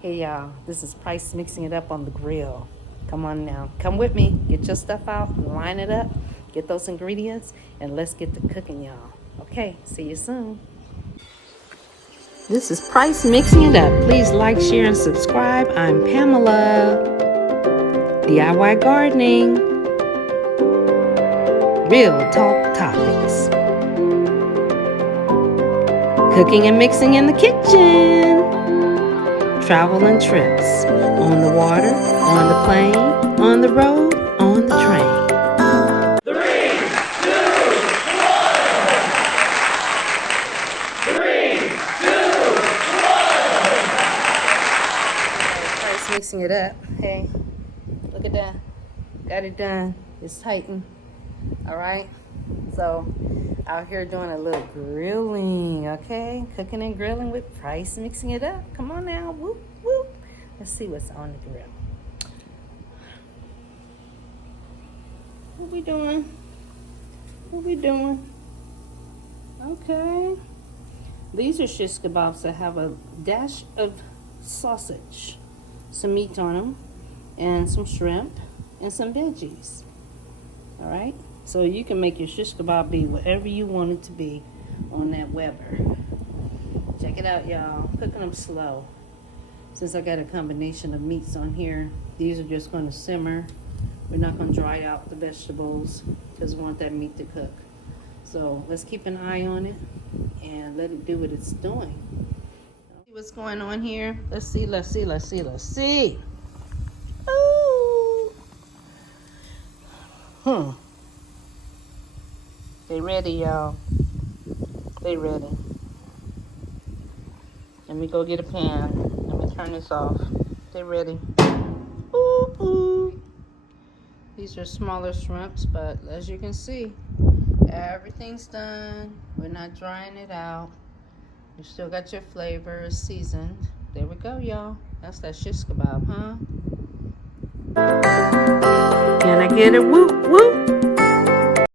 Hey y'all, this is Price mixing it up on the grill. Come on now, come with me. Get your stuff out, line it up, get those ingredients, and let's get to cooking, y'all. Okay, see you soon. This is Price mixing it up. Please like, share, and subscribe. I'm Pamela. DIY gardening. Real talk topics. Cooking and mixing in the kitchen. Travel and trips. On the water, on the plane, on the road, on the train. 3, 2, 1. 3, 2, 1. Price mixing it up. Hey, look at that. Got it done. It's tightened. All right. So, out here doing a little grilling, okay? Cooking and grilling with Price mixing it up. Come on now. Whoop, whoop. Let's see what's on the grill. What we doing? What we doing? Okay. These are shish kebabs that have a dash of sausage, some meat on them, and some shrimp, and some veggies. All right? So you can make your shish kebab be whatever you want it to be on that Weber. Check it out, y'all. Cooking them slow. Since I got a combination of meats on here, these are just going to simmer. We're not going to dry out the vegetables because we want that meat to cook. So let's keep an eye on it and let it do what it's doing. See what's going on here? Let's see. Ooh. They ready, y'all. They ready. Let me go get a pan. Let me turn this off. They ready. Ooh, ooh. These are smaller shrimps, but as you can see, everything's done. We're not drying it out. You still got your flavor seasoned. There we go, y'all. That's that shish kebab, huh? Can I get a whoop, whoop?